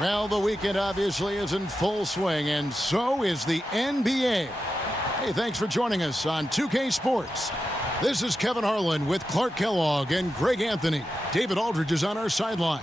Well, the weekend obviously is in full swing, and so is the NBA. Hey, thanks for joining us on 2K Sports. This is Kevin Harlan with Clark Kellogg and Greg Anthony. David Aldridge is on our sideline.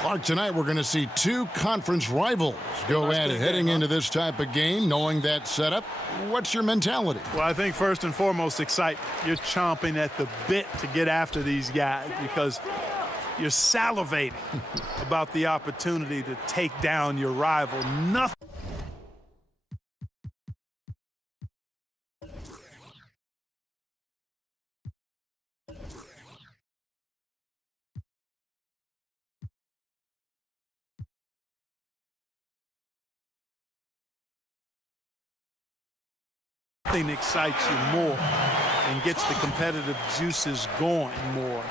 Clark, tonight we're going to see two conference rivals go at it heading into this type of game, knowing that setup. What's your mentality? Well, I think first and foremost, excitement. You're chomping at the bit to get after these guys because you're salivating about the opportunity to take down your rival. Nothing excites you more and gets the competitive juices going more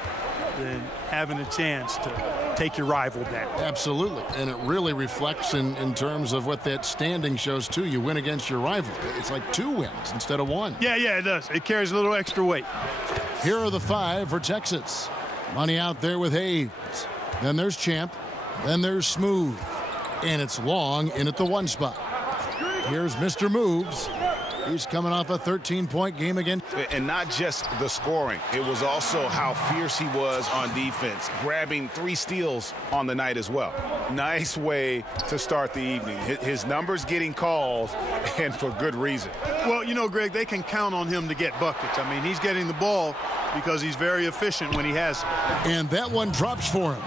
than having a chance to take your rival down. Absolutely, and it really reflects in terms of what that standing shows too. You win against your rival. It's like 2 wins instead of 1. Yeah, it does. It carries a little extra weight. Here are the 5 for Texas. Money out there with Hayes. Then there's Champ. Then there's Smooth. And it's Long in at the 1 spot. Here's Mr. Moves. He's coming off a 13-point game again. And not just the scoring. It was also how fierce he was on defense, grabbing 3 steals on the night as well. Nice way to start the evening. His numbers getting calls, and for good reason. Well, you know, Greg, they can count on him to get buckets. I mean, he's getting the ball because he's very efficient when he has it. And that one drops for him.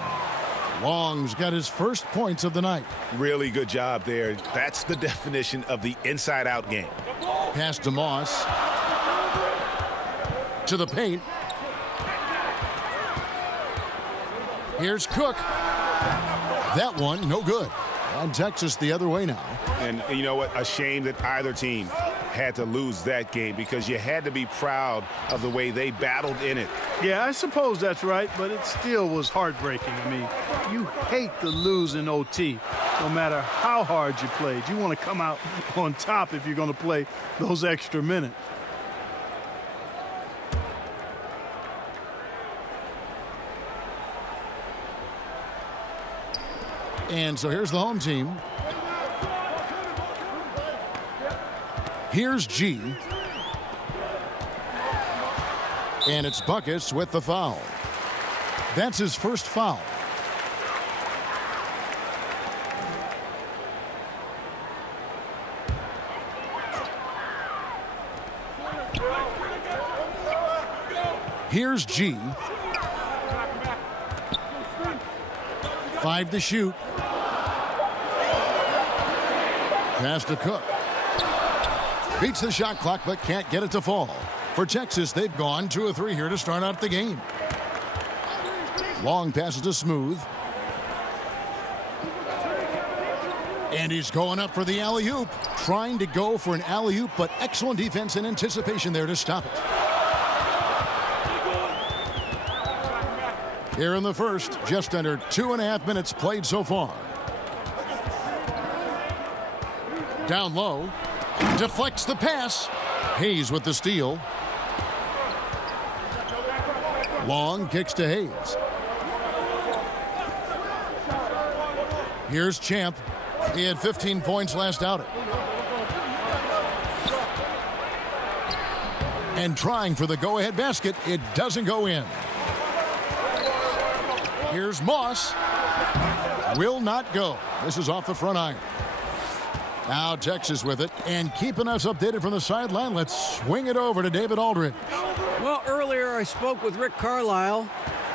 Long's got his first points of the night. Really good job there. That's the definition of the inside-out game. Pass to Moss. To the paint. Here's Cook. That one, no good. And Texas the other way now. And you know what? A shame that either team had to lose that game because you had to be proud of the way they battled in it. Yeah, I suppose that's right, but it still was heartbreaking. I mean, you hate to lose in OT, no matter how hard you played. You want to come out on top if you're going to play those extra minutes. And so here's the home team. Here's G. And it's Buckets with the foul. That's his first foul. Here's G. 5 to shoot. Pass to Cook. Beats the shot clock, but can't get it to fall. For Texas, they've gone 2 of 3 here to start out the game. Long passes to Smooth. And he's going up for the alley-oop. Trying to go for an alley-oop, but excellent defense and anticipation there to stop it. Here in the first, just under 2.5 minutes played so far. Down low. Deflects the pass. Hayes with the steal. Long kicks to Hayes. Here's Champ. He had 15 points last outing. And trying for the go-ahead basket. It doesn't go in. Here's Moss. Will not go. This is off the front iron. Now Texas with it, and keeping us updated from the sideline, let's swing it over to David Aldridge. Well, earlier I spoke with Rick Carlisle.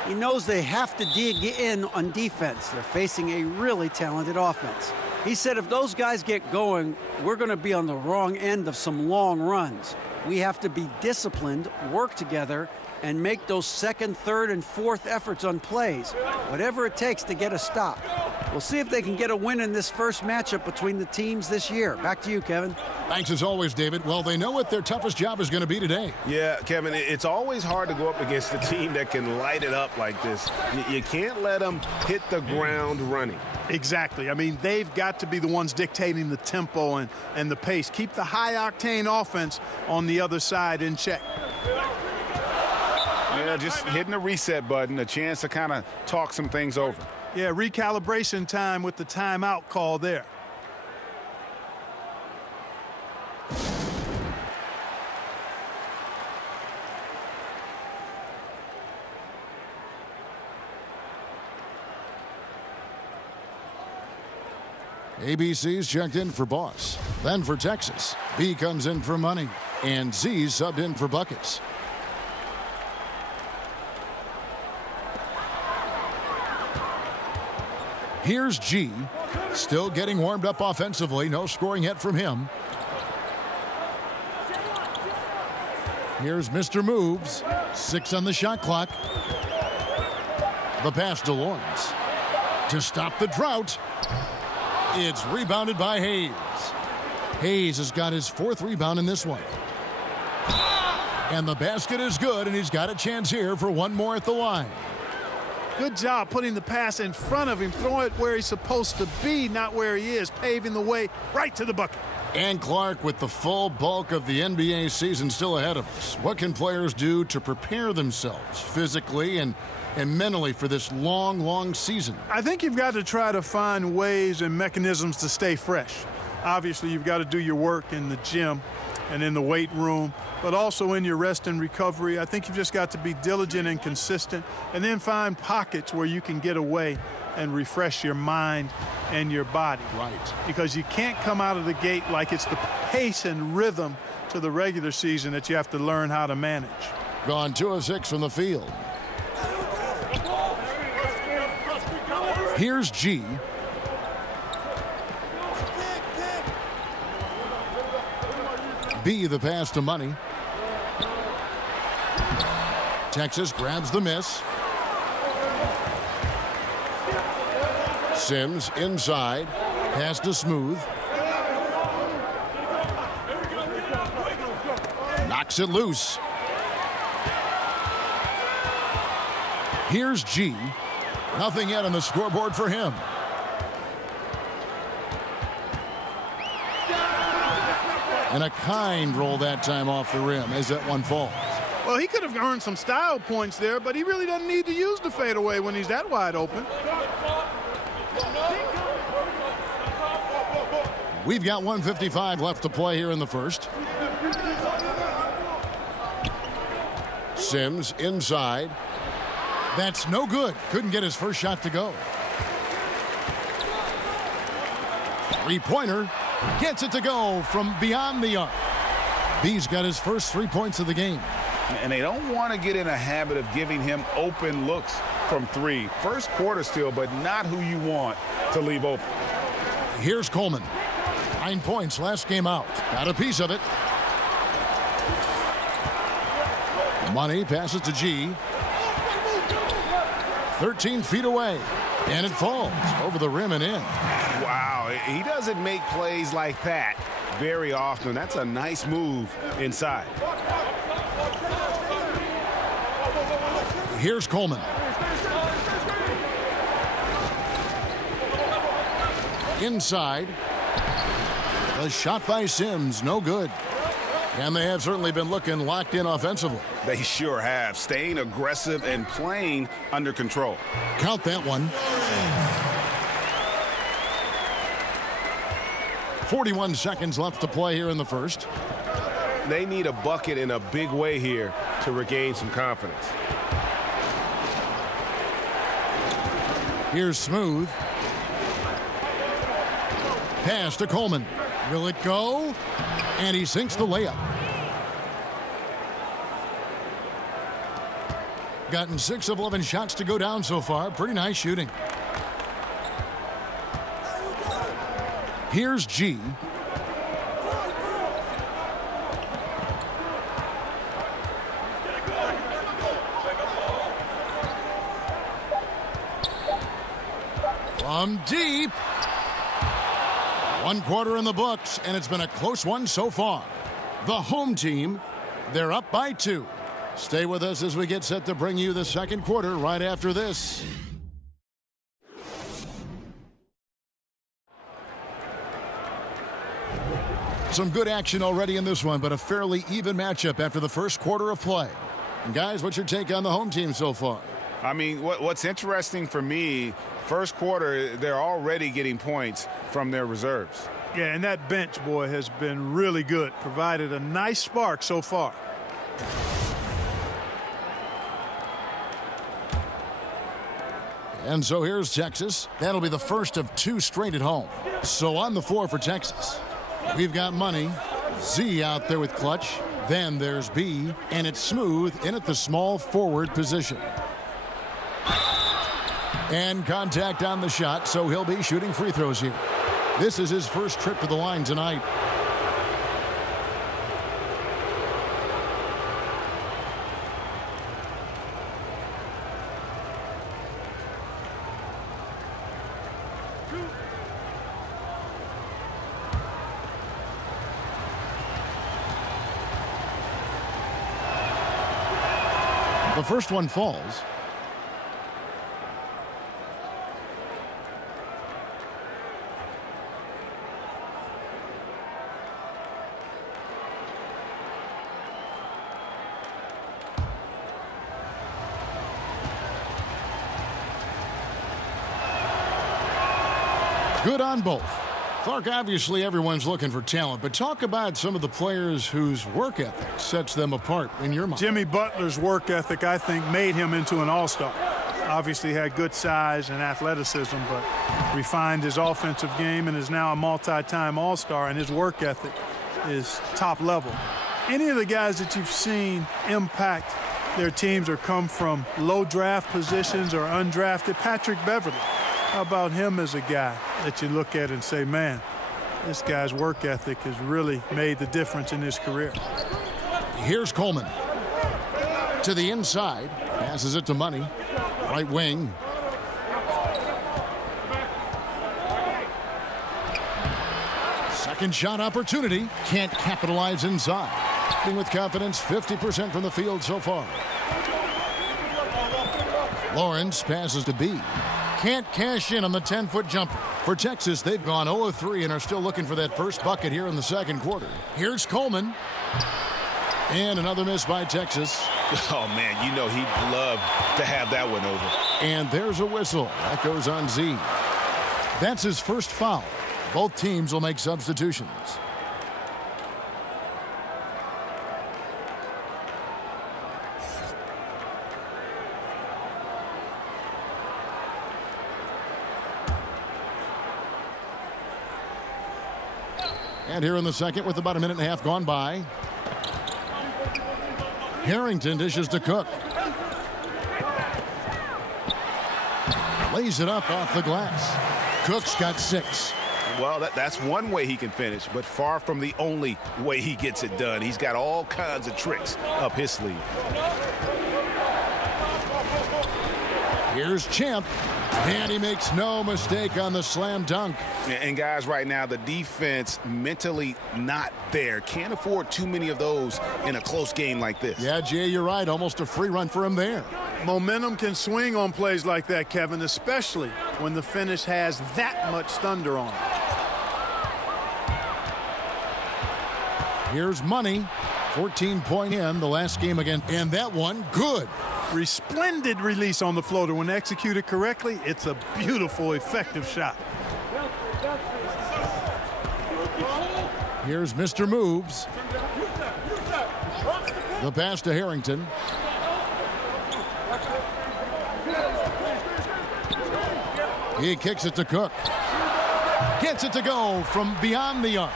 He knows they have to dig in on defense. They're facing a really talented offense. He said if those guys get going, we're going to be on the wrong end of some long runs. We have to be disciplined, work together, and make those second, third, and fourth efforts on plays, whatever it takes to get a stop. We'll see if they can get a win in this first matchup between the teams this year. Back to you, Kevin. Thanks as always, David. Well, they know what their toughest job is going to be today. Yeah, Kevin, it's always hard to go up against a team that can light it up like this. You can't let them hit the ground running. Exactly. I mean, they've got to be the ones dictating the tempo and the pace. Keep the high-octane offense on the other side in check. Yeah, just hitting the reset button, a chance to kind of talk some things over. Yeah, recalibration time with the timeout call there. ABC's checked in for Boss. Then for Texas, B comes in for Money. And Z's subbed in for Buckets. Here's G, still getting warmed up offensively. No scoring yet from him. Here's Mr. Moves, 6 on the shot clock. The pass to Lawrence. To stop the drought, it's rebounded by Hayes. Hayes has got his 4th rebound in this one. And the basket is good, and he's got a chance here for one more at the line. Good job putting the pass in front of him, throwing it where he's supposed to be, not where he is, paving the way right to the bucket. And Clark, with the full bulk of the NBA season still ahead of us, what can players do to prepare themselves physically and mentally for this long, long season? I think you've got to try to find ways and mechanisms to stay fresh. Obviously, you've got to do your work in the gym and in the weight room, but also in your rest and recovery. I think you've just got to be diligent and consistent, and then find pockets where you can get away and refresh your mind and your body. Right. Because you can't come out of the gate like it's the pace and rhythm to the regular season that you have to learn how to manage. Gone 2 of 6 from the field. Here's G. B, the pass to Money. Texas grabs the miss. Sims inside. Pass to Smooth. Knocks it loose. Here's G. Nothing yet on the scoreboard for him. And a kind roll that time off the rim as that one falls. Well, he could have earned some style points there, but he really doesn't need to use the fadeaway when he's that wide open. We've got 1:55 left to play here in the first. Sims inside. That's no good. Couldn't get his first shot to go. Three-pointer. Gets it to go from beyond the arc. B's got his first 3 points of the game. And they don't want to get in a habit of giving him open looks from 3. First quarter still, but not who you want to leave open. Here's Coleman. 9 points last game out. Got a piece of it. Money passes to G. 13 feet away. And it falls over the rim and in. Wow, he doesn't make plays like that very often. That's a nice move inside. Here's Coleman. Inside. The shot by Sims, no good. And they have certainly been looking locked in offensively. They sure have, staying aggressive and playing under control. Count that one. 41 seconds left to play here in the first. They need a bucket in a big way here to regain some confidence. Here's Smooth. Pass to Coleman. Will it go? And he sinks the layup. Gotten 6 of 11 shots to go down so far. Pretty nice shooting. Here's G. from deep. One quarter in the books, and it's been a close one so far. The home team, they're up by 2. Stay with us as we get set to bring you the second quarter right after this. Some good action already in this one, but a fairly even matchup after the first quarter of play. And guys, what's your take on the home team so far? I mean, what's interesting for me, first quarter, they're already getting points from their reserves. Yeah, and that bench, boy, has been really good. Provided a nice spark so far. And so here's Texas. That'll be the first of 2 straight at home. So on the floor for Texas, we've got Money, Z out there with clutch. Then there's B, and it's Smooth in at the small forward position. And contact on the shot, so he'll be shooting free throws here. This is his first trip to the line tonight. The first one falls. Good on both. Clark, obviously everyone's looking for talent, but talk about some of the players whose work ethic sets them apart in your mind. Jimmy Butler's work ethic, I think, made him into an all-star. Obviously had good size and athleticism, but refined his offensive game and is now a multi-time all-star, and his work ethic is top level. Any of the guys that you've seen impact their teams or come from low draft positions or undrafted, Patrick Beverly. How about him as a guy that you look at and say, man, this guy's work ethic has really made the difference in his career. Here's Coleman. To the inside. Passes it to Money. Right wing. Second shot opportunity. Can't capitalize inside. Shooting with confidence, 50% from the field so far. Lawrence passes to B. Can't cash in on the 10-foot jumper. For Texas, they've gone 0 of 3 and are still looking for that first bucket here in the second quarter. Here's Coleman. And another miss by Texas. Oh, man, you know he'd love to have that one over. And there's a whistle. That goes on Z. That's his first foul. Both teams will make substitutions. And here in the second with about a minute and a half gone by. Harrington dishes to Cook. Lays it up off the glass. Cook's got 6. Well, that's one way he can finish, but far from the only way he gets it done. He's got all kinds of tricks up his sleeve. Here's Champ. And he makes no mistake on the slam dunk. And guys, right now, the defense mentally not there. Can't afford too many of those in a close game like this. Yeah, Jay, you're right. Almost a free run for him there. Momentum can swing on plays like that, Kevin, especially when the finish has that much thunder on it. Here's Money. 14-point in the last game again. And that one, good. Resplendent release on the floater. When executed correctly, it's a beautiful, effective shot. Here's Mr. Moves. The pass to Harrington. He kicks it to Cook. Gets it to go from beyond the arc.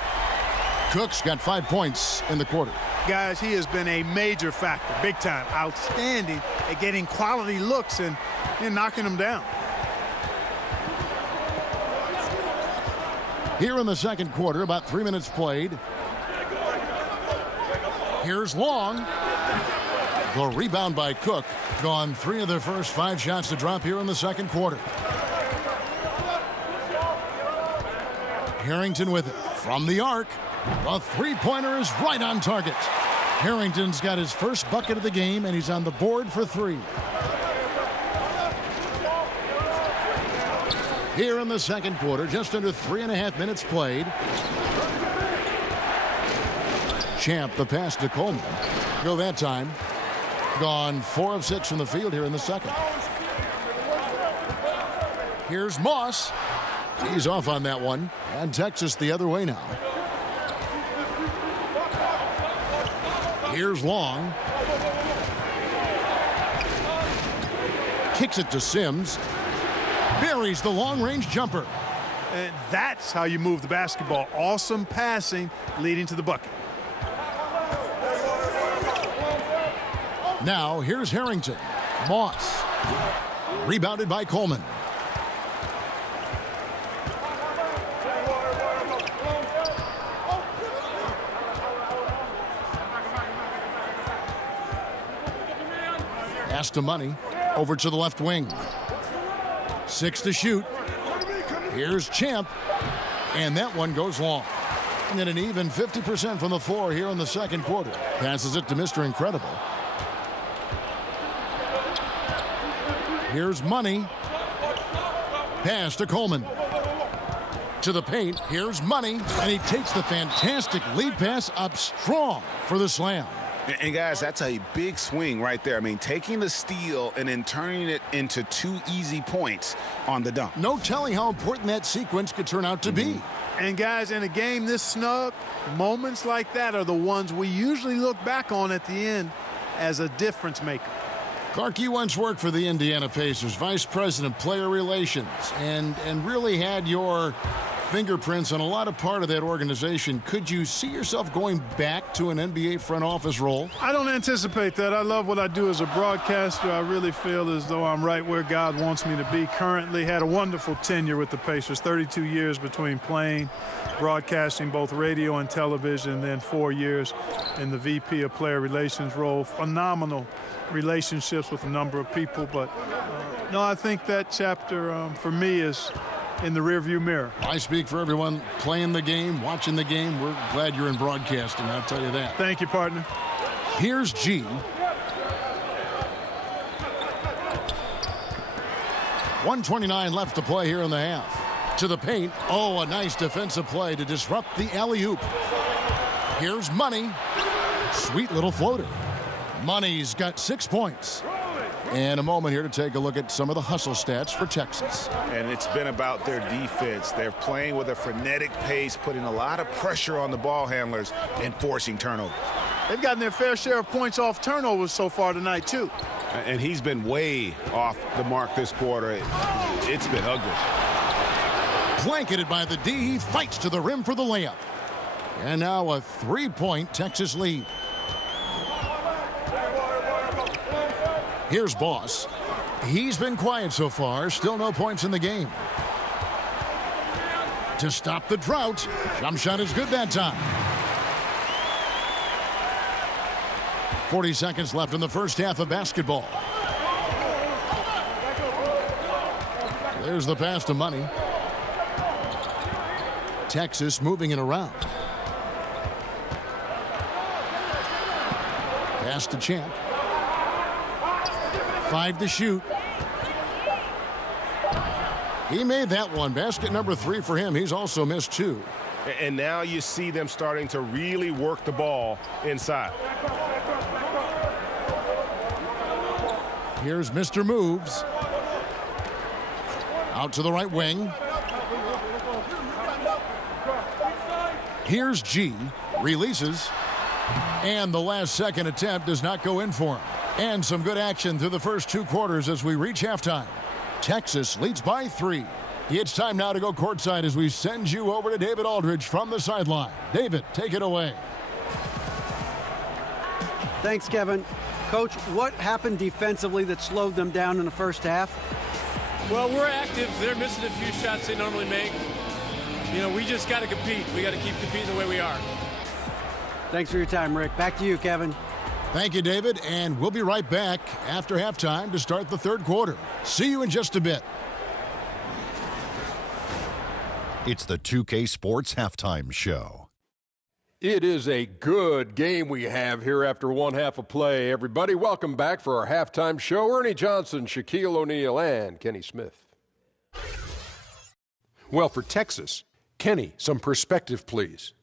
Cook's got 5 points in the quarter. Guys, he has been a major factor, big time, outstanding at getting quality looks and knocking them down. Here in the second quarter, about 3 minutes played. Here's Long. The rebound by Cook. Gone 3 of their first 5 shots to drop here in the second quarter. Harrington with it from the arc. The three-pointer is right on target. Harrington's got his first bucket of the game, and he's on the board for 3. Here in the second quarter, just under 3.5 minutes played. Champ, the pass to Coleman. Go that time. Gone 4 of 6 from the field here in the second. Here's Moss. He's off on that one. And Texas the other way now. Here's Long. Kicks it to Sims. Buries the long-range jumper. And that's how you move the basketball. Awesome passing leading to the bucket. Now here's Harrington. Moss. Rebounded by Coleman. Pass to Money. Over to the left wing. 6 to shoot. Here's Champ. And that one goes long. And then an even 50% from the floor here in the second quarter. Passes it to Mr. Incredible. Here's Money. Pass to Coleman. To the paint. Here's Money. And he takes the fantastic lead pass up strong for the slam. And guys, that's a big swing right there. I mean, taking the steal and then turning it into 2 easy points on the dunk. No telling how important that sequence could turn out to be. And guys, in a game this snug, moments like that are the ones we usually look back on at the end as a difference maker. Clark, you once worked for the Indiana Pacers, Vice President, Player Relations, and really had your fingerprints on a lot of part of that organization. Could you see yourself going back to an NBA front office role? I don't anticipate that. I love what I do as a broadcaster. I really feel as though I'm right where God wants me to be. Currently had a wonderful tenure with the Pacers, 32 years between playing, broadcasting both radio and television, then 4 years in the VP of Player Relations role. Phenomenal relationships with a number of people, but no, I think that chapter for me is in the rearview mirror. I speak for everyone playing the game, watching the game. We're glad you're in broadcasting, I'll tell you that. Thank you, partner. Here's G. .129 left to play here in the half. To the paint. Oh, a nice defensive play to disrupt the alley-oop. Here's Money. Sweet little floater. Money's got 6 points. And a moment here to take a look at some of the hustle stats for Texas. And it's been about their defense. They're playing with a frenetic pace, putting a lot of pressure on the ball handlers and forcing turnovers. They've gotten their fair share of points off turnovers so far tonight, too. And he's been way off the mark this quarter. It's been ugly. Blanketed by the D, he fights to the rim for the layup. And now a 3-point Texas lead. Here's Boss. He's been quiet so far. Still no points in the game. To stop the drought. Jump shot is good that time. 40 seconds left in the first half of basketball. There's the pass to Money. Texas moving it around. Pass to Champ. 5 to shoot. He made that one. Basket number 3 for him. He's also missed 2. And now you see them starting to really work the ball inside. Here's Mr. Moves. Out to the right wing. Here's G. Releases. And the last second attempt does not go in for him. And some good action through the first 2 quarters as we reach halftime. Texas leads by 3. It's time now to go courtside as we send you over to David Aldridge from the sideline. David, take it away. Thanks, Kevin. Coach, what happened defensively that slowed them down in the first half? Well, we're active. They're missing a few shots they normally make. You know, we just got to compete. We got to keep competing the way we are. Thanks for your time, Rick. Back to you, Kevin. Thank you, David, and we'll be right back after halftime to start the third quarter. See you in just a bit. It's the 2K Sports Halftime Show. It is a good game we have here after one half of play. Everybody, welcome back for our halftime show. Ernie Johnson, Shaquille O'Neal, and Kenny Smith. Well, for Texas, Kenny, some perspective, please.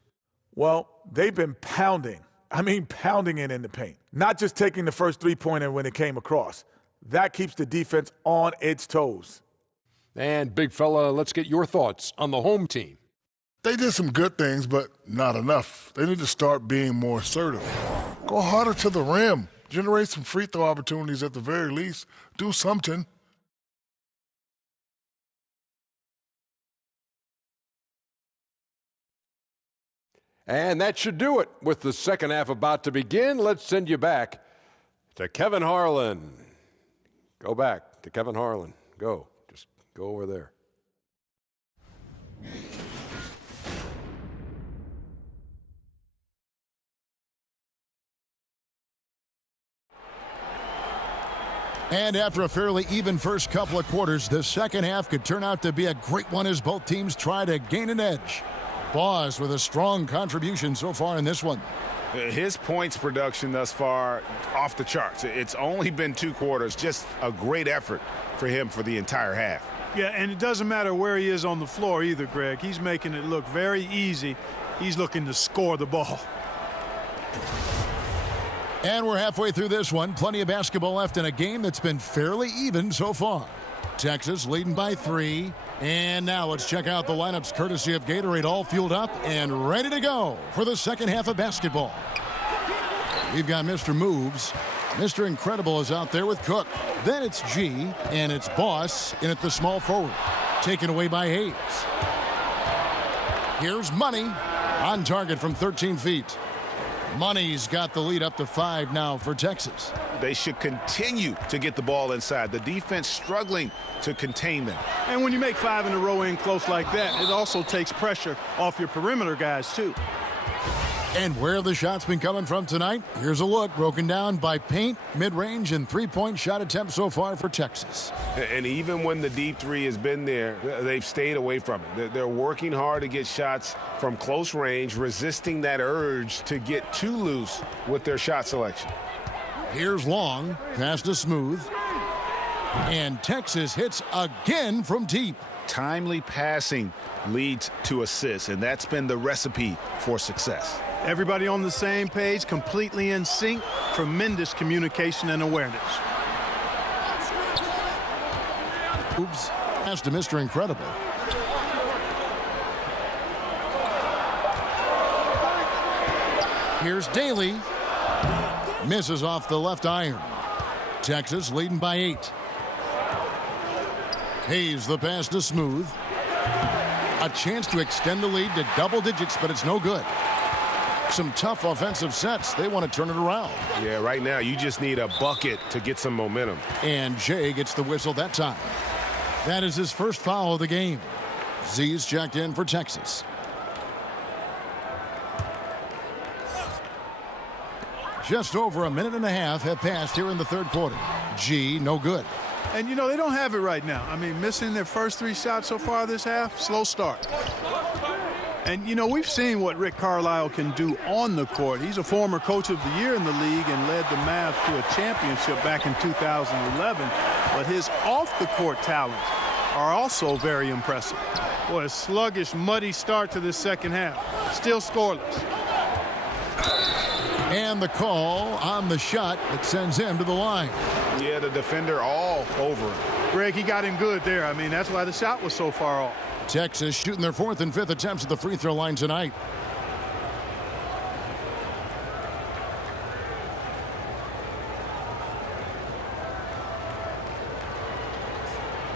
Well, they've been pounding it in the paint. Not just taking the first three-pointer when it came across. That keeps the defense on its toes. And, big fella, let's get your thoughts on the home team. They did some good things, but not enough. They need to start being more assertive. Go harder to the rim. Generate some free throw opportunities at the very least. Do something. And that should do it. With the second half about to begin, let's send you back to Kevin Harlan. Go back to Kevin Harlan. Go. Just go over there. And after a fairly even first couple of quarters, the second half could turn out to be a great one as both teams try to gain an edge. Boss with a strong contribution so far in this one. His points production thus far off the charts. It's only been 2 quarters. Just a great effort for him for the entire half. Yeah, and it doesn't matter where he is on the floor either, Greg. He's making it look very easy. He's looking to score the ball. And we're halfway through this one. Plenty of basketball left in a game that's been fairly even so far. Texas leading by 3. And now let's check out the lineups courtesy of Gatorade, all fueled up and ready to go for the second half of basketball. We've got Mr. Moves. Mr. Incredible is out there with Cook. Then it's G, and it's Boss in at the small forward. Taken away by Hayes. Here's Money on target from 13 feet. Money's got the lead up to 5 now for Texas. They should continue to get the ball inside. The defense struggling to contain them. And when you make 5 in a row in close like that, it also takes pressure off your perimeter guys, too. And where have the shots been coming from tonight? Here's a look broken down by paint, mid-range, and three-point shot attempts so far for Texas. And even when the deep three has been there, they've stayed away from it. They're working hard to get shots from close range, resisting that urge to get too loose with their shot selection. Here's Long, pass to Smooth. And Texas hits again from deep. Timely passing leads to assists, and that's been the recipe for success. Everybody on the same page, completely in sync, tremendous communication and awareness. Oops, pass to Mr. Incredible. Here's Daly. Misses off the left iron. Texas leading by 8. Hayes the pass to Smooth. A chance to extend the lead to double digits, but it's no good. Some tough offensive sets. They want to turn it around. Yeah, right now you just need a bucket to get some momentum. And Jay gets the whistle that time. That is his first foul of the game. Z's checked in for Texas. Just over a minute and a half have passed here in the third quarter. G, no good. And, you know, they don't have it right now. I mean, missing their first 3 shots so far this half, slow start. And, you know, we've seen what Rick Carlisle can do on the court. He's a former coach of the year in the league and led the Mavs to a championship back in 2011. But his off-the-court talents are also very impressive. Boy, a sluggish, muddy start to this second half. Still scoreless. And the call on the shot that sends him to the line. Yeah, the defender all over him. Greg, he got him good there. I mean, that's why the shot was so far off. Texas shooting their 4th and 5th attempts at the free throw line tonight.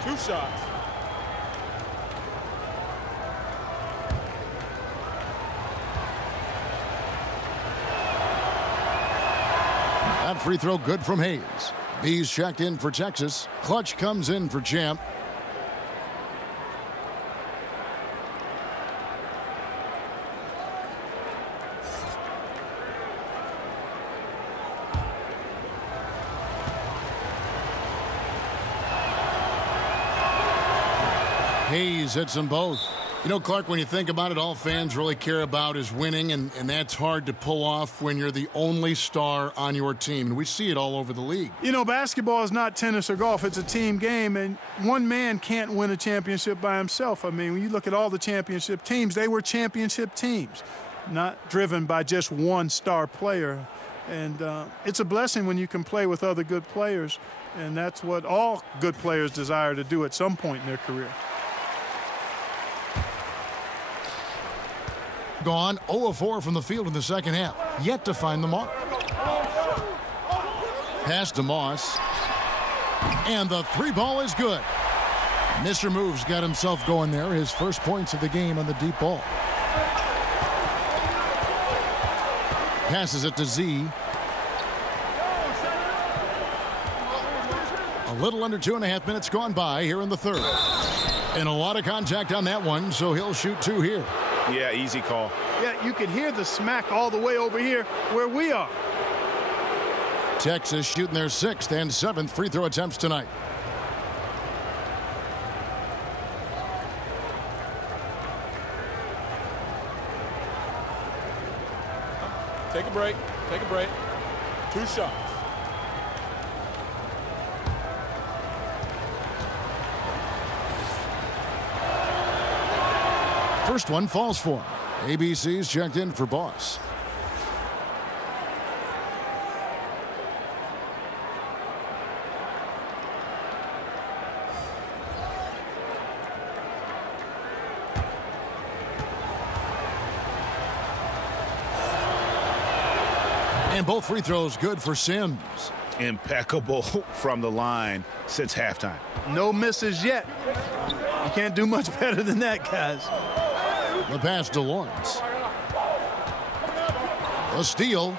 Two shots. That free throw good from Hayes. B's checked in for Texas. Clutch comes in for Champ. Hayes hits them both. You know, Clark, when you think about it, all fans really care about is winning, and that's hard to pull off when you're the only star on your team. And we see it all over the league. You know, basketball is not tennis or golf. It's a team game, and one man can't win a championship by himself. I mean, when you look at all the championship teams, they were championship teams, not driven by just one star player. And it's a blessing when you can play with other good players, and that's what all good players desire to do at some point in their career. Gone 0 of 4 from the field in the second half. Yet to find the mark. Pass to Moss. And the three ball is good. Mr. Moves got himself going there. His first points of the game on the deep ball. Passes it to Z. A little under 2.5 minutes gone by here in the third. And a lot of contact on that one, so he'll shoot 2 here. Yeah, easy call. Yeah, you can hear the smack all the way over here where we are. Texas shooting their 6th and 7th free throw attempts tonight. Take a break. Take a break. 2 shots. First one falls for him. ABC's checked in for Boss. And both free throws good for Sims. Impeccable from the line since halftime. No misses yet. You can't do much better than that, guys. The pass to Lawrence. A steal.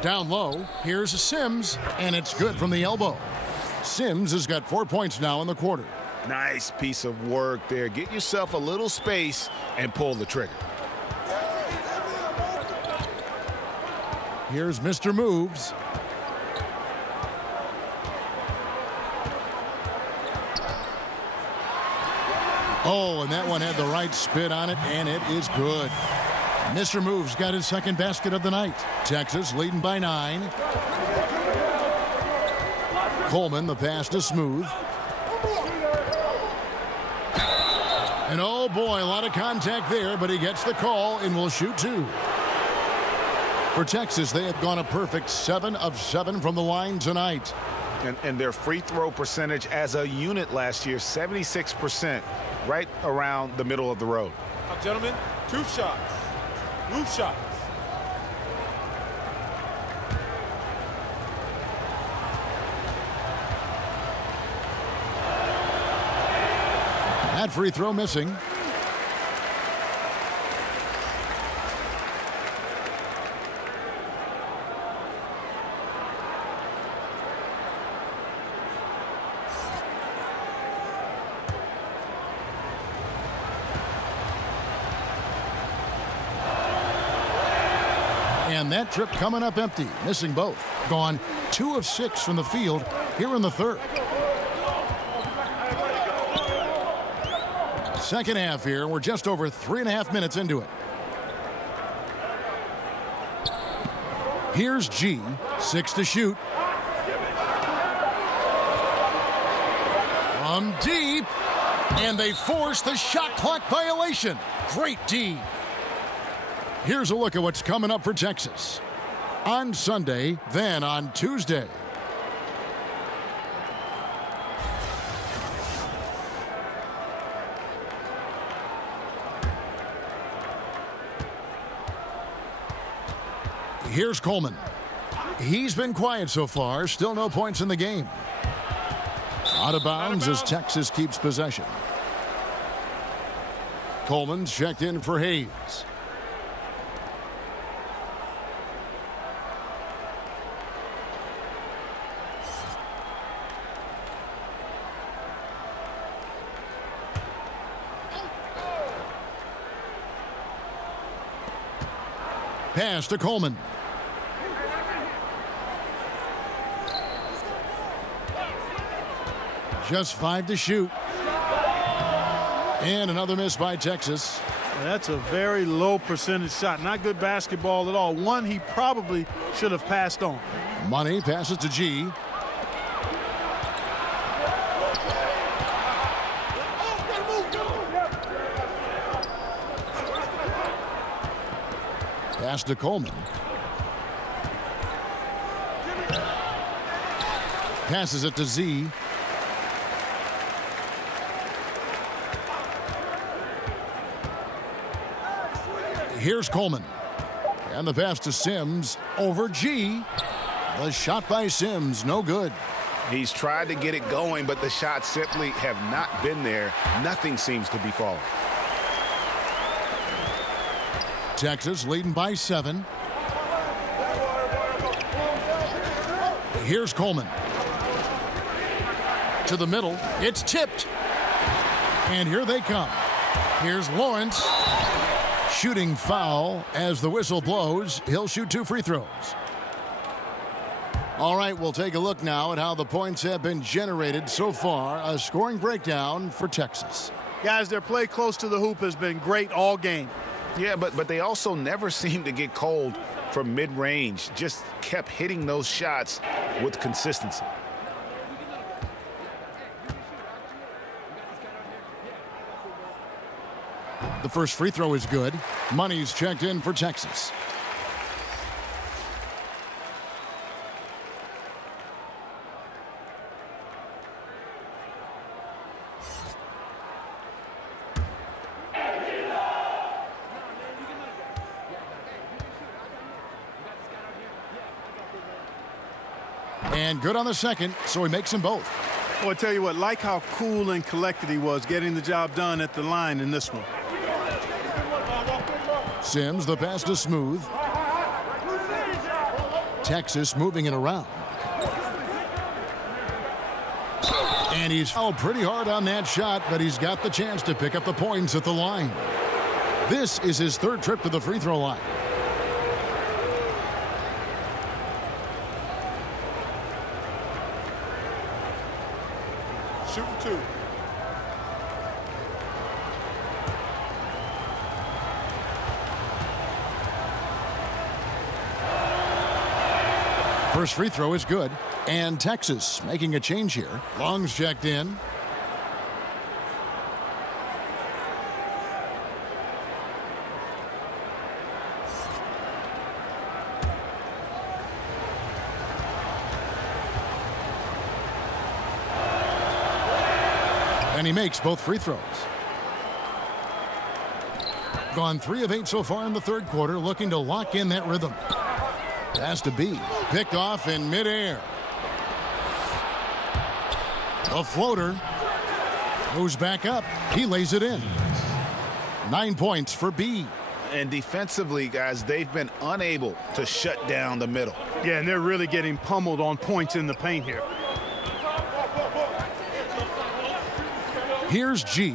Down low. Here's Sims, and it's good from the elbow. Sims has got 4 points now in the quarter. Nice piece of work there. Get yourself a little space and pull the trigger. Here's Mr. Moves. Oh, and that one had the right spin on it, and it is good. Mr. Moves got his second basket of the night. Texas leading by 9. Coleman, the pass to Smooth. And oh boy, a lot of contact there, but he gets the call and will shoot 2. For Texas, they have gone a perfect 7 of 7 from the line tonight. And their free throw percentage as a unit last year, 76%, right around the middle of the road. Now, gentlemen, 2 shots. Roof shots. That free throw missing. And that trip coming up empty, missing both. Gone 2 of 6 from the field here in the third. Second half here. We're just over 3.5 minutes into it. Here's G. 6 to shoot. From deep. And they force the shot clock violation. Great D. Here's a look at what's coming up for Texas. On Sunday, then on Tuesday. Here's Coleman. He's been quiet so far. Still no points in the game. Out of bounds as Texas keeps possession. Coleman's checked in for Hayes. Pass to Coleman. Just 5 to shoot. And another miss by Texas. That's a very low percentage shot. Not good basketball at all. One he probably should have passed on. Money passes to G. Pass to Coleman. Passes it to Z. Here's Coleman. And the pass to Sims over G. The shot by Sims, no good. He's tried to get it going, but the shots simply have not been there. Nothing seems to be falling. Texas leading by 7. Here's Coleman. To the middle. It's tipped. And here they come. Here's Lawrence. Shooting foul as the whistle blows. He'll shoot 2 free throws. All right, we'll take a look now at how the points have been generated so far. A scoring breakdown for Texas. Guys, their play close to the hoop has been great all game. Yeah, but they also never seem to get cold from mid-range. Just kept hitting those shots with consistency. The first free throw is good. Money's checked in for Texas. And good on the second, so he makes them both. Well, I tell you what, like how cool and collected he was getting the job done at the line in this one. Sims, the pass to Smooth. Texas moving it around. And he's fouled pretty hard on that shot, but he's got the chance to pick up the points at the line. This is his 3rd trip to the free throw line. Shooting 2. First free throw is good. And Texas making a change here. Long's checked in. And he makes both free throws. Gone 3 of 8 so far in the 3rd quarter, looking to lock in that rhythm. Has to be picked off in midair. A floater goes back up. He lays it in. 9 points for B. And defensively, guys, they've been unable to shut down the middle. Yeah, and they're really getting pummeled on points in the paint here. Here's G.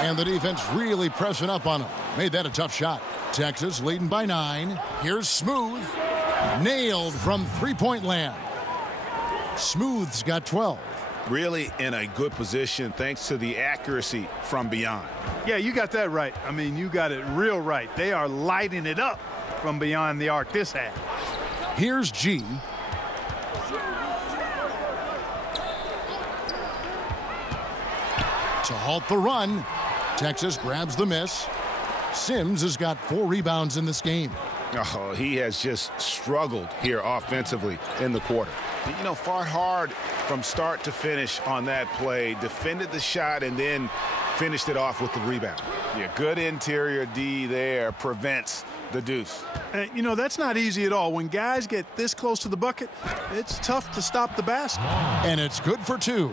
And the defense really pressing up on him. Made that a tough shot. Texas leading by 9. Here's Smooth. Nailed from three-point land. Smooth's got 12. Really in a good position thanks to the accuracy from beyond. Yeah, you got that right. I mean, you got it real right. They are lighting it up from beyond the arc this half. Here's G. To halt the run. Texas grabs the miss. Sims has got 4 rebounds in this game. Oh, he has just struggled here offensively in the quarter. You know, fought hard from start to finish on that play, defended the shot, and then finished it off with the rebound. Yeah, good interior D there prevents the deuce. And, you know, that's not easy at all. When guys get this close to the bucket, it's tough to stop the basket. And it's good for 2.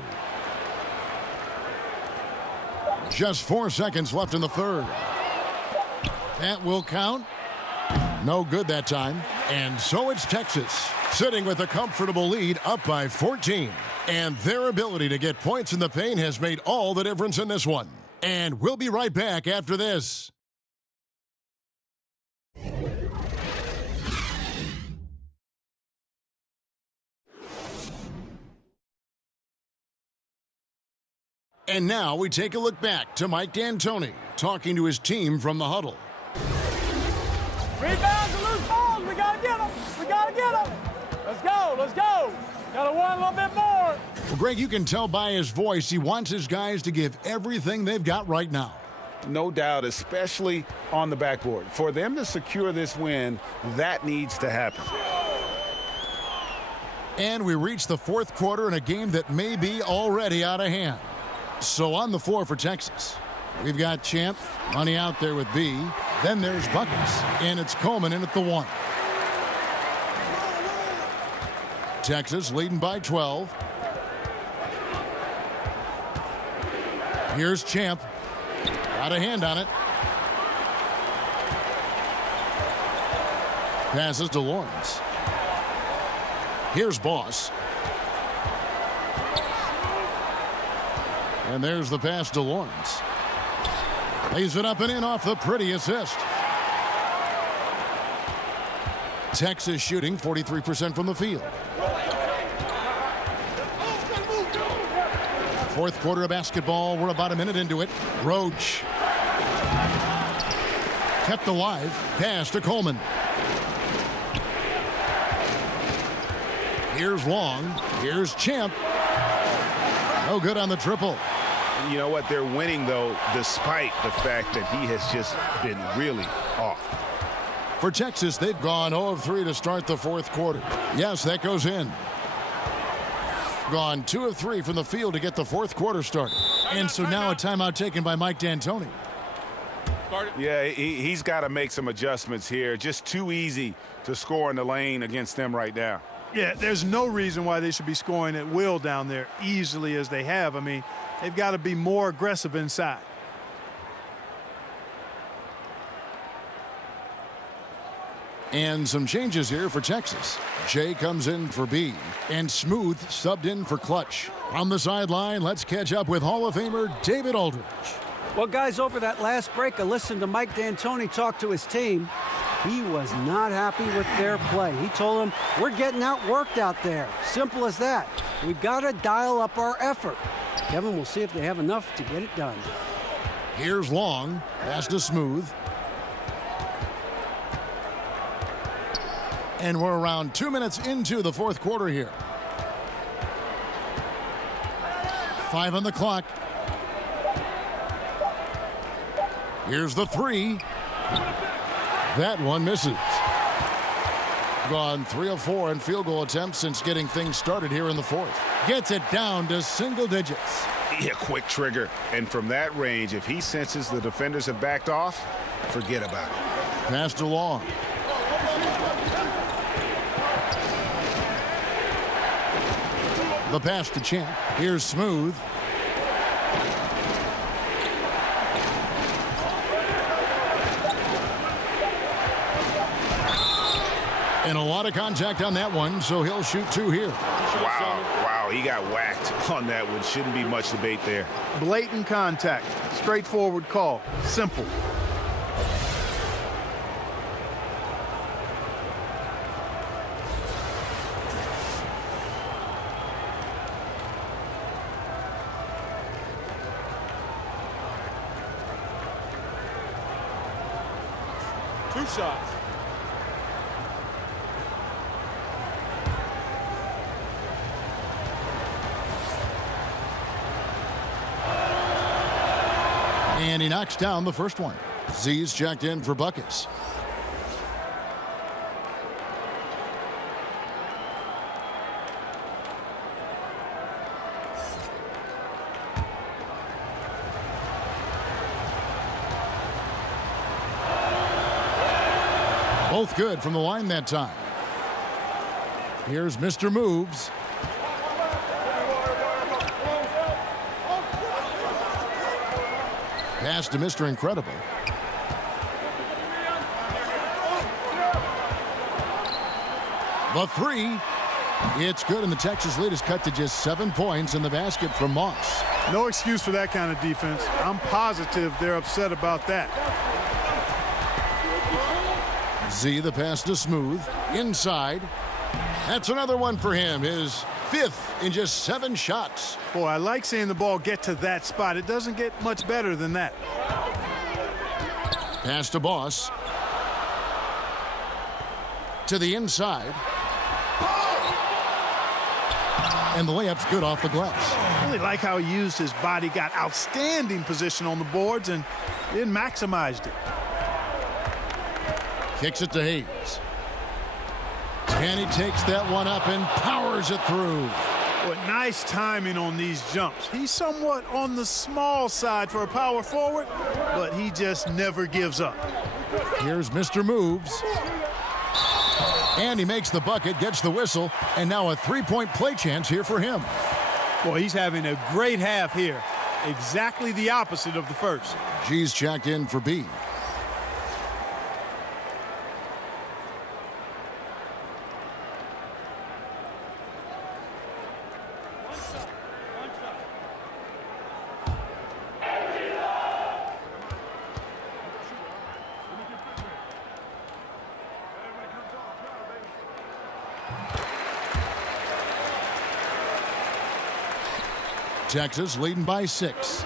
Just 4 seconds left in the 3rd. That will count. No good that time. And so it's Texas, sitting with a comfortable lead, up by 14. And their ability to get points in the paint has made all the difference in this one. And we'll be right back after this. And now we take a look back to Mike D'Antoni talking to his team from the huddle. Rebounds and loose balls. We got to get them. We got to get them. Let's go. Let's go. Got to want a little bit more. Well, Greg, you can tell by his voice he wants his guys to give everything they've got right now. No doubt, especially on the backboard. For them to secure this win, that needs to happen. And we reach the fourth quarter in a game that may be already out of hand. So on the floor for Texas, we've got Champ, money out there with B. Then there's Buckets, and it's Coleman in at the 1. Texas leading by 12. Here's Champ. Got a hand on it. Passes to Lawrence. Here's Boss. And there's the pass to Lawrence. Lays it up and in off the pretty assist. Texas shooting 43% from the field. Fourth quarter of basketball. We're about a minute into it. Roach. Kept alive. Pass to Coleman. Here's Long. Here's Champ. No good on the triple. You know what? They're winning, though, despite the fact that he has just been really off. For Texas, they've gone 0 of 3 to start the fourth quarter. Yes, that goes in. Gone 2 of 3 from the field to get the fourth quarter started. And so now a timeout taken by Mike D'Antoni. Yeah, he's got to make some adjustments here. Just too easy to score in the lane against them right now. Yeah, there's no reason why they should be scoring at will down there easily as they have. I mean, they've got to be more aggressive inside. And some changes here for Texas. Jay comes in for B, and Smooth subbed in for Clutch. On the sideline, let's catch up with Hall of Famer David Aldridge. Well, guys, over that last break, I listened to Mike D'Antoni talk to his team. He was not happy with their play. He told them, we're getting outworked out there. Simple as that. We've got to dial up our effort. Kevin, we'll see if they have enough to get it done. Here's Long. Pass to Smooth. And we're around 2 minutes into the fourth quarter here. 5 on the clock. Here's the 3. That one misses. Gone 3 of 4 in field goal attempts since getting things started here in the fourth. Gets it down to single digits. Yeah, quick trigger. And from that range, if he senses the defenders have backed off, forget about it. Pass to Long. The pass to Champ. Here's Smooth. And a lot of contact on that one, so he'll shoot 2 here. Wow, he got whacked on that one. Shouldn't be much debate there. Blatant contact. Straightforward call. Simple. Two shots. And he knocks down the first one. Z's checked in for Buckets. Both good from the line that time. Here's Mr. Moves. Pass to Mr. Incredible. The 3. It's good, and the Texas lead is cut to just 7 points in the basket from Moss. No excuse for that kind of defense. I'm positive they're upset about that. Z the pass to Smooth. Inside. That's another one for him, his 5th in just 7 shots. Boy, I like seeing the ball get to that spot. It doesn't get much better than that. Pass to Boss. To the inside. And the layup's good off the glass. Really like how he used his body, got outstanding position on the boards, and then maximized it. Kicks it to Hayes. And he takes that one up and powers it through. But nice timing on these jumps. He's somewhat on the small side for a power forward, but he just never gives up. Here's Mr. Moves. And he makes the bucket, gets the whistle, and now a 3-point play chance here for him. Boy, he's having a great half here. Exactly the opposite of the first. G's checked in for B. Texas leading by 6.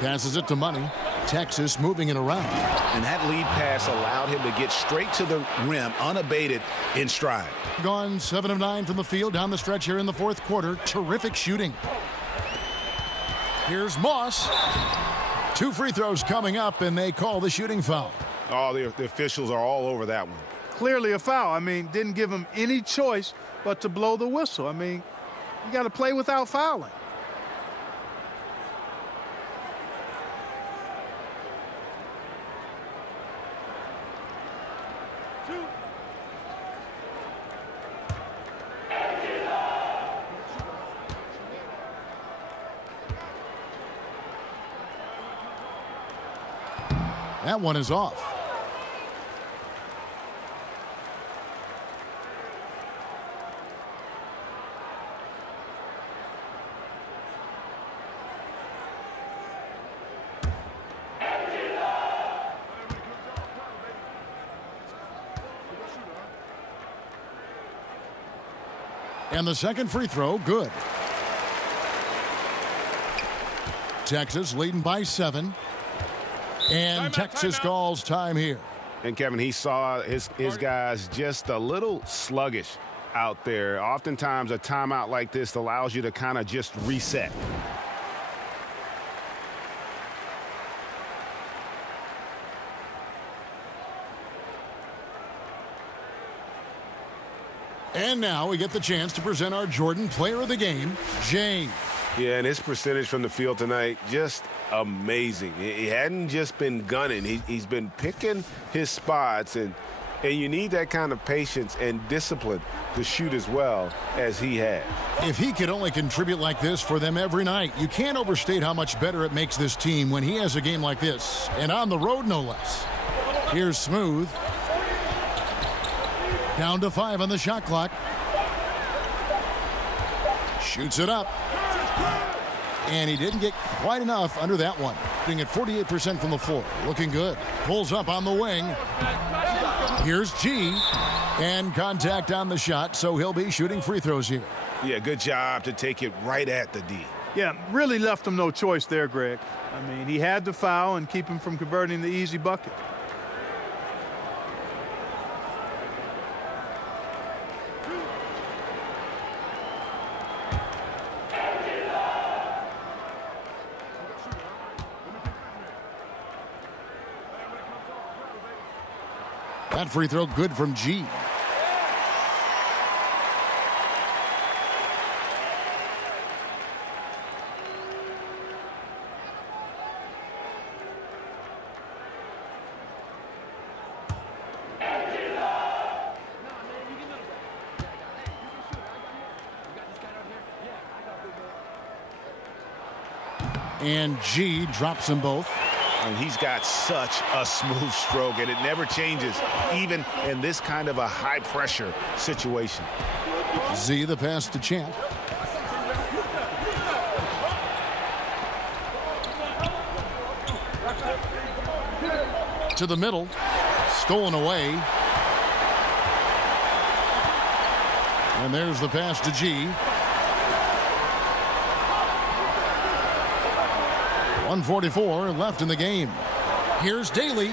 Passes it to Money. Texas moving it around. And that lead pass allowed him to get straight to the rim unabated in stride. Gone 7 of 9 from the field down the stretch here in the 4th quarter. Terrific shooting. Here's Moss. 2 free throws coming up, and they call the shooting foul. Oh, the officials are all over that one. Clearly a foul. I mean, didn't give him any choice but to blow the whistle. I mean, you got to play without fouling. That one is off. And the second free throw, good. Texas leading by 7. And Texas calls time here. And Kevin, he saw his guys just a little sluggish out there. Oftentimes a timeout like this allows you to kind of just reset. And now we get the chance to present our Jordan Player of the Game, James. Yeah, and his percentage from the field tonight, just amazing. He hadn't just been gunning. He's been picking his spots, and you need that kind of patience and discipline to shoot as well as he had. If he could only contribute like this for them every night, you can't overstate how much better it makes this team when he has a game like this, and on the road no less. Here's Smooth. Down to 5 on the shot clock. Shoots it up. And he didn't get quite enough under that one. Being at 48% from the floor. Looking good. Pulls up on the wing. Here's G. And contact on the shot, so he'll be shooting free throws here. Yeah, good job to take it right at the D. Yeah, really left him no choice there, Greg. I mean, he had to foul and keep him from converting the easy bucket. That free throw good from G. And G drops them both. And he's got such a smooth stroke, and it never changes, even in this kind of a high-pressure situation. Z the pass to Champ. To the middle. Stolen away. And there's the pass to G. 1:44 left in the game. Here's Daly.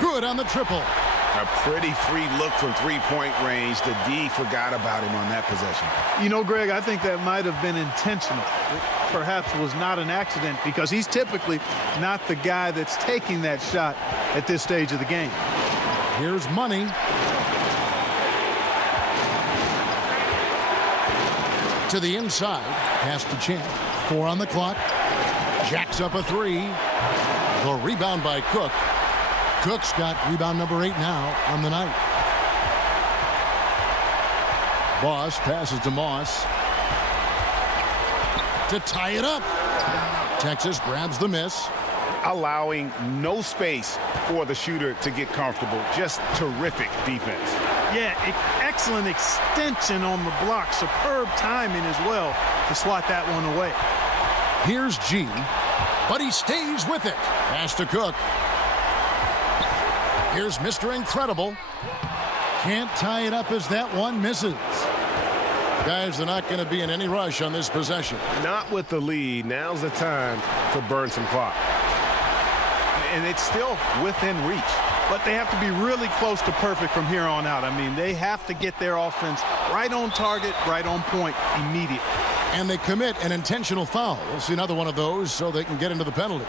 Good on the triple. A pretty free look from three-point range. The D forgot about him on that possession. You know, Greg, I think that might have been intentional. It perhaps was not an accident because he's typically not the guy that's taking that shot at this stage of the game. Here's Money. To the inside. Pass to Champ. 4 on the clock. Jacks up a 3. The rebound by Cook. Cook's got rebound number 8 now on the night. Boss passes to Moss. To tie it up. Texas grabs the miss. Allowing no space for the shooter to get comfortable. Just terrific defense. Yeah, excellent extension on the block. Superb timing as well to swat that one away. Here's G, but he stays with it. Pass to Cook. Here's Mr. Incredible. Can't tie it up as that one misses. Guys, they're not going to be in any rush on this possession. Not with the lead. Now's the time to burn some clock. And it's still within reach. But they have to be really close to perfect from here on out. I mean, they have to get their offense right on target, right on point immediately. And they commit an intentional foul. We'll see another one of those so they can get into the penalty.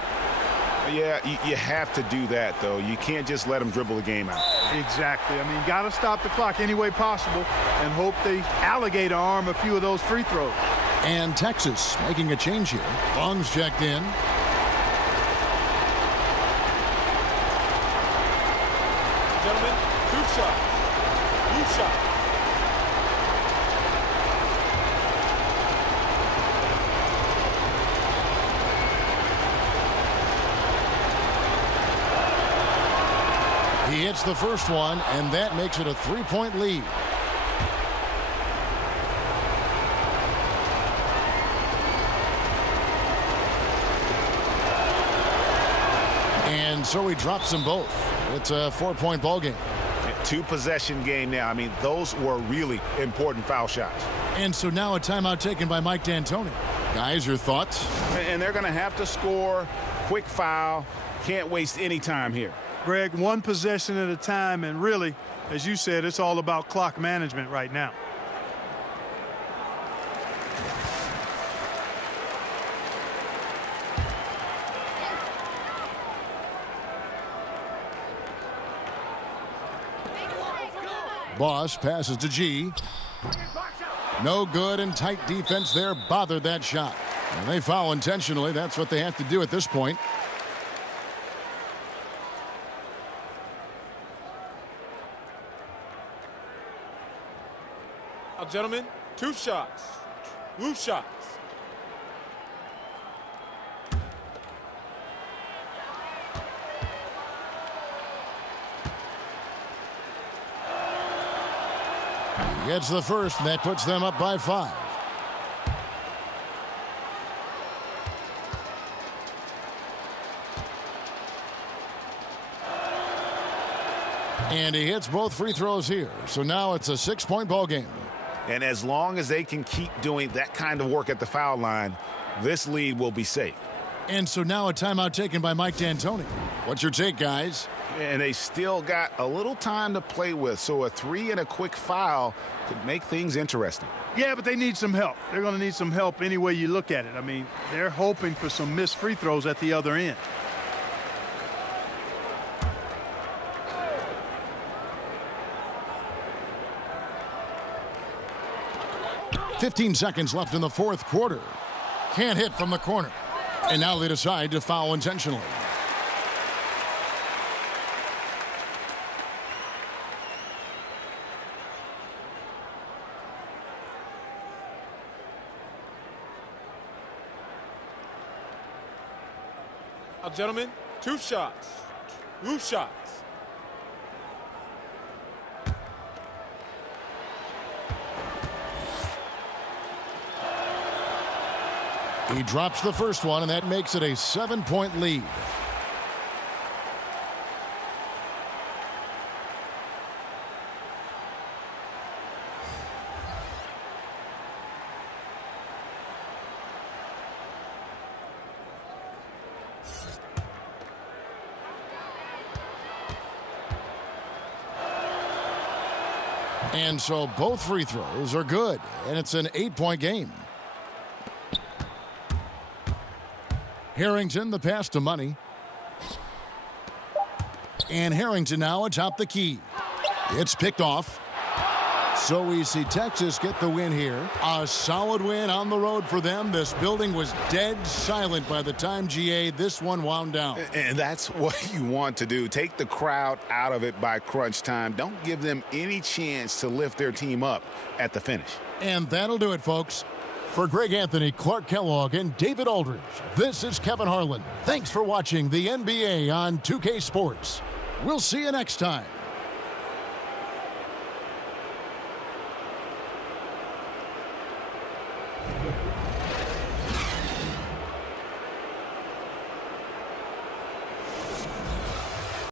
Yeah, you have to do that, though. You can't just let them dribble the game out. Exactly. I mean, got to stop the clock any way possible and hope they alligator arm a few of those free throws. And Texas making a change here. Long's checked in. Gentlemen, 2 shots. 2 shots. He hits the first one, and that makes it a 3-point lead. And so he drops them both. It's a 4-point ball game. 2-possession game now. I mean, those were really important foul shots. And so now a timeout taken by Mike D'Antoni. Guys, your thoughts? And they're going to have to score. Quick foul. Can't waste any time here. Greg, 1 possession at a time, and really, as you said, it's all about clock management right now. Boss passes to G. No good, and tight defense there bothered that shot. And they foul intentionally. That's what they have to do at this point. Gentlemen, 2 shots. 2 shots. Gets the first, and that puts them up by 5. And he hits both free throws here. So now it's a 6-point ball game. And as long as they can keep doing that kind of work at the foul line, this lead will be safe. And so now a timeout taken by Mike D'Antoni. What's your take, guys? And they still got a little time to play with, so a 3 and a quick foul could make things interesting. Yeah, but they need some help. They're going to need some help any way you look at it. I mean, they're hoping for some missed free throws at the other end. .15 seconds left in the 4th quarter. Can't hit from the corner. And now they decide to foul intentionally. Gentlemen, 2 shots. 2 shots. He drops the first one, and that makes it a 7-point lead. And so both free throws are good, and it's an 8-point game. Harrington, the pass to Money. And Harrington now atop the key. It's picked off. So we see Texas get the win here. A solid win on the road for them. This building was dead silent by the time, GA, this one wound down. And that's what you want to do. Take the crowd out of it by crunch time. Don't give them any chance to lift their team up at the finish. And that'll do it, folks. For Greg Anthony, Clark Kellogg, and David Aldridge, this is Kevin Harlan. Thanks for watching the NBA on 2K Sports. We'll see you next time.